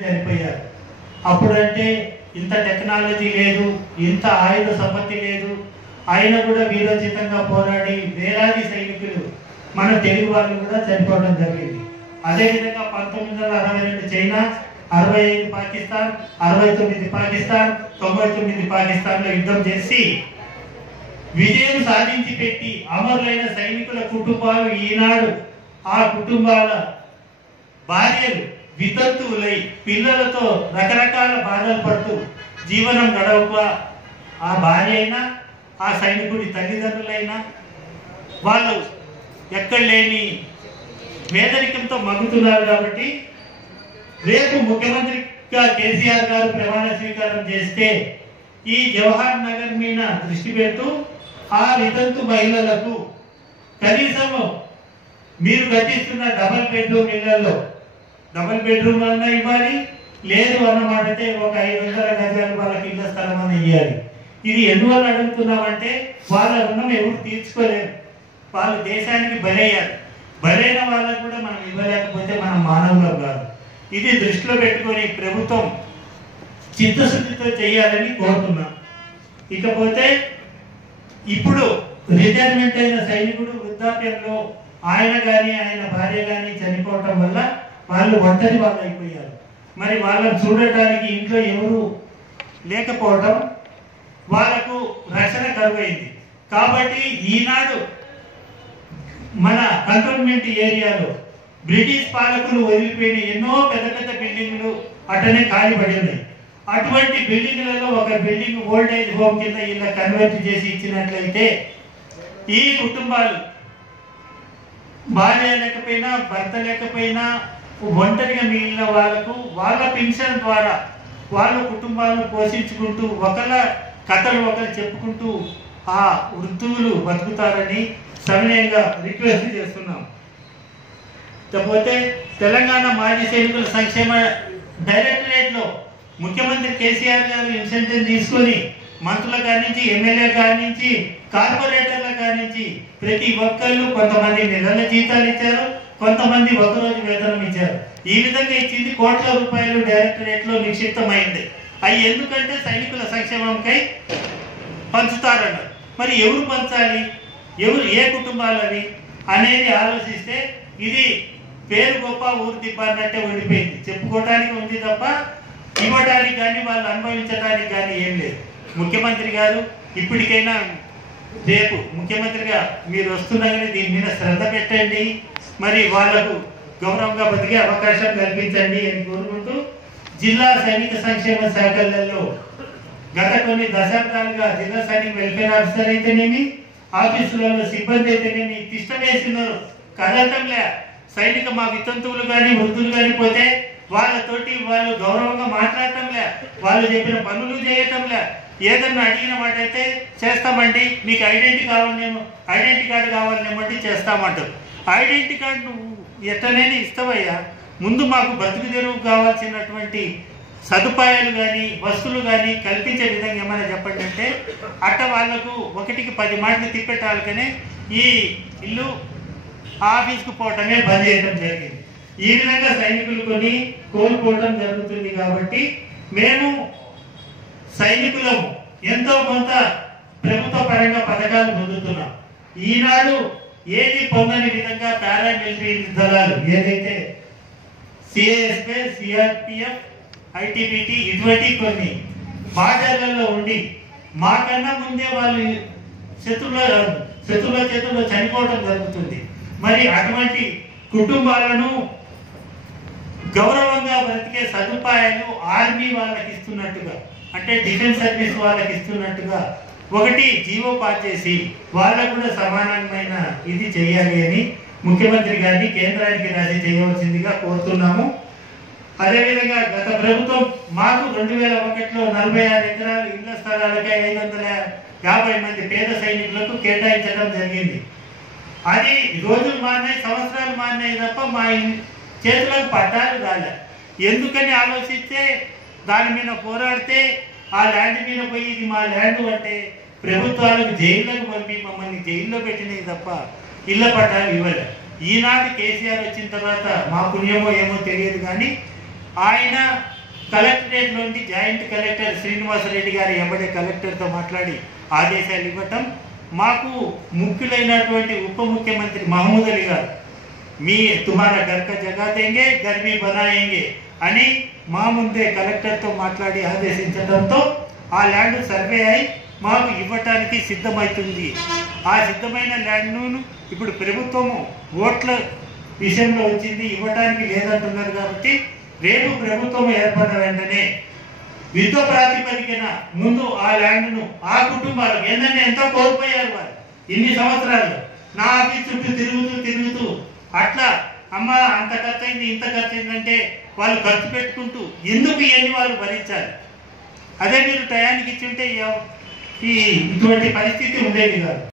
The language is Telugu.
చనిపోయారు. అప్పుడంటే ఇంత టెక్నాలజీ లేదు, ఇంత ఆయుధ సంపత్తి లేదు. ఆయన కూడా వీరోచితంగా పోరాడి వేలాది సైనికులు మన తెలుగు వాళ్ళు కూడా చనిపోవడం జరిగింది. అదేవిధంగా 1962 చైనా, 65 పాకిస్తాన్, 69 పాకిస్తాన్, 99 పాకిస్తాన్లో యుద్ధం చేసి విజయం సాధించి పెట్టి అమరులైన సైనికుల కుటుంబాలు ఈనాడు ఆ కుటుంబాల భార్యలు వితంతువులై పిల్లలతో రకరకాల బాధలు పడుతూ జీవనం గడవక ఆ భార్య అయినా ఆ సైనికుడి తల్లిదండ్రులైనా వాళ్ళు ఎక్కడ లేని పేదరికంతో మగ్గుతున్నారు. కాబట్టి రేపు ముఖ్యమంత్రిగా కేసీఆర్ గారు ప్రమాణ స్వీకారం చేస్తే ఈ జవహర్ నగర్ మీద దృష్టి పెడుతూ ఆ వితంతు మహిళలకు కనీసం మీరు కట్టిస్తున్న డబల్ బెడ్రూమ్ ఇళ్లలో డబల్ బెడ్రూమ్ అన్నా ఇవ్వాలి, లేదు అన్నమాటైతే ఒక 500 గజాలు వాళ్ళకి ఇళ్ల స్థలం అని ఇవ్వాలి. ఇది ఎందువల్ల అడుగుతున్నామంటే వాళ్ళ రుణం ఎవరు తీర్చుకోలేరు. వాళ్ళు దేశానికి బలయ్యారు. బలైన వాళ్ళకు కూడా మనం ఇవ్వలేకపోతే మనం మానవులం కాదు. ఇది దృష్టిలో పెట్టుకొని ప్రభుత్వం చిత్తశుద్ధితో చేయాలని కోరుతున్నాం. ఇకపోతే ఇప్పుడు రిటైర్మెంట్ అయిన సైనికుడు వృద్ధాప్యంలో ఆయన కానీ ఆయన భార్య కానీ చనిపోవటం వల్ల వాళ్ళు ఒంటరి వాళ్ళు అయిపోయారు. మరి వాళ్ళని చూడటానికి ఇంట్లో ఎవరు లేకపోవడం వాళ్ళకు రక్షణ కరువైంది. కాబట్టి ఈనాడు మన కంటోన్మెంట్ ఏరియాలో బ్రిటిష్ పాలకులు వదిలిపోయిన ఎన్నో పెద్ద పెద్ద బిల్డింగ్లు అటనే ఖాళీ పడి ఉన్నాయి. అటువంటి బిల్డింగ్లలో ఒక బిల్డింగ్ ఓల్డ్ ఏజ్ హోమ్ కింద ఇలా కన్వర్ట్ చేసి ఇచ్చినట్లయితే ఈ కుటుంబాలు భార్య లేకపోయినా భర్త లేకపోయినా ఒంటరిగా మిగిలిన వాళ్ళకు వాళ్ళ పెన్షన్ ద్వారా వాళ్ళ కుటుంబాలను పోషించుకుంటూ ఒకళ్ళ కథలు ఒకరు చెప్పుకుంటూ ఆ వృద్ధువులు బతుకుతారని సవినయంగా రిక్వెస్ట్ చేస్తున్నాం. కాకపోతే తెలంగాణ మాజీ సైనికుల సంక్షేమ డైరెక్టరేట్లో ముఖ్యమంత్రి కేసీఆర్ గారు ఇన్సెంటివ్ తీసుకొని మంత్రుల కాడి నుంచి, ఎమ్మెల్యే కాడి నుంచి, కార్పొరేటర్ల కాడి నుంచి ప్రతి ఒక్కళ్ళు కొంతమంది నెలల జీతాలు ఇచ్చారు, కొంతమంది ఒకరోజు వేతనం ఇచ్చారు. ఈ విధంగా ఇచ్చింది కోట్ల రూపాయలు డైరెక్టరేట్లో నిక్షిప్తమైంది. అవి ఎందుకంటే సైనికుల సంక్షేమంకై పంచుతారన్నారు. మరి ఎవరు పంచాలి, ఎవరు ఏ కుటుంబాలు అవి అనేది ఆలోచిస్తే ఇది పేరు గొప్ప ఊరు దిబ్బ అన్నట్టే ఉండిపోయింది. చెప్పుకోవటానికి ఉంది తప్ప ఇవ్వడానికి కానీ వాళ్ళు అనుభవించడానికి కానీ ఏం లేదు. ముఖ్యమంత్రి గారు ఇప్పటికైనా రేపు ముఖ్యమంత్రిగా మీరు వస్తున్నారని దీని మీద శ్రద్ధ పెట్టండి, మరి వాళ్లకు గౌరవంగా బతికే అవకాశం కల్పించండి అని కోరుకుంటూ జిల్లా సైనిక సంక్షేమ శాఖలలో గత కొన్ని దశాబ్దాలుగా జిల్లా సైనిక వెల్ఫేర్ ఆఫీసర్ అయితేనేమి, ఆఫీసులలో సిబ్బంది అయితేనేమి తిష్టమేస్తున్నారు, కదలటంలే. సైనిక మా వితంతువులు కానీ వృద్ధులు కానీ పోతే వాళ్ళతోటి వాళ్ళు గౌరవంగా మాట్లాడటంలే, వాళ్ళు చెప్పిన పనులు చేయటంలే. ఏదన్నా అడిగిన మాట అయితే చేస్తామండి, మీకు ఐడెంటిటీ కార్డు కావాలనేమంటే చేస్తామంటారు. ఐడెంటిటీ కార్డు నువ్వు ఎట్టనేది ఇస్తావయ్యా, ముందు మాకు బ్రతుకు తెరువు కావాల్సినటువంటి సదుపాయాలు కానీ వస్తువులు కానీ కల్పించే విధంగా ఏమైనా చెప్పండి అంటే అట్ట వాళ్లకు 1కి 10 మాటలు తిప్పెట్టాలకనే ఈ ఇల్లు ఆఫీస్కు పోవటమే బంద్ చేయడం జరిగింది. ఈ విధంగా సైనికులు కొని కోల్పోవడం జరుగుతుంది. కాబట్టి మేము సైనికులము ఎంతో కొంత ప్రభుత్వ పరంగా పథకాలు పొందుతున్నాం. ఈనాడు ఏది పొందని విధంగా పారామిలిటరీ దళాలు ఏదైతే సిఐఎస్పీ, సిఆర్పిఎఫ్, ఐటీబీటీ ఇటువంటి కొన్ని బార్డర్లలో ఉండి మాకన్నా ముందే వాళ్ళు శత్రువుల చేతుల్లో చనిపోవడం జరుగుతుంది. మరి అటువంటి కుటుంబాలను గౌరవంగా బ్రతికే సదుపాయాలు ఆర్మీ వాళ్ళకి ఇస్తున్నట్టుగా, అంటే డిఫెన్స్ సర్వీస్ వాళ్ళకి ఇస్తున్నట్టుగా ఒకటి జీవో పాస్ చేసి వాళ్ళకు కూడా సమానమైన ఇది చేయాలి అని ముఖ్యమంత్రి గారిని కేంద్రానికి రాసి చేయవలసిందిగా కోరుతున్నాము. అదేవిధంగా గత ప్రభుత్వం మాకు 2001లో 46 ఎకరాలు ఇళ్ల స్థలాలకై 550 మంది పేద సైనికులకు కేటాయించడం జరిగింది. అది రోజులు మారినాయి, సంవత్సరాలు మారినాయి తప్ప మా చేతులకు పట్టాలు రాలే. ఎందుకని ఆలోచిస్తే దాని మీద పోరాడితే ఆ ల్యాండ్ మీద పోయి ఇది మా ల్యాండ్ అంటే ప్రభుత్వాలకు జైళ్ళకు పంపి మమ్మల్ని జైల్లో పెట్టినవి తప్ప ఇళ్ల పట్టాలు ఇవ్వలే. ఈనాడు కేసీఆర్ వచ్చిన తర్వాత మా పుణ్యమో ఏమో తెలియదు కానీ ఆయన కలెక్టరేట్ నుండి జాయింట్ కలెక్టర్ శ్రీనివాసరెడ్డి గారి ఎంబడే కలెక్టర్తో మాట్లాడి ఆదేశాలు ఇవ్వటం, మాకు ముఖ్యులైనటువంటి ఉప ముఖ్యమంత్రి మహమూద్ అలీ గారు మీ తుమారా గర్ కా జగా దేంగే ఘర్ భీ బనాయేంగే అని మా ముందే కలెక్టర్తో మాట్లాడి ఆదేశించడంతో ఆ ల్యాండ్ సర్వే అయి మాకు ఇవ్వటానికి సిద్ధమవుతుంది. ఆ సిద్ధమైన ల్యాండ్ను ఇప్పుడు ప్రభుత్వము ఓట్ల విషయంలో వచ్చింది, ఇవ్వటానికి లేదంటున్నారు. కాబట్టి రేపు ప్రభుత్వం ఏర్పడిన వెంటనే యుద్ధ ప్రాతిపదికన ముందు ఆ ల్యాండ్ను ఆ కుటుంబాలకు ఏంటంటే ఎంతో కోల్పోయారు వారు ఇన్ని సంవత్సరాలు. నా ఆఫీస్ చుట్టూ తిరుగుతూ అట్లా అమ్మ అంత ఖర్చు అయింది ఇంత ఖర్చు అయిందంటే వాళ్ళు ఖర్చు పెట్టుకుంటూ ఎందుకు ఇవన్నీ వాళ్ళు భరించాలి? అదే మీరు టయానికి ఇచ్చుంటే ఇటువంటి పరిస్థితి ఉండేది కాదు.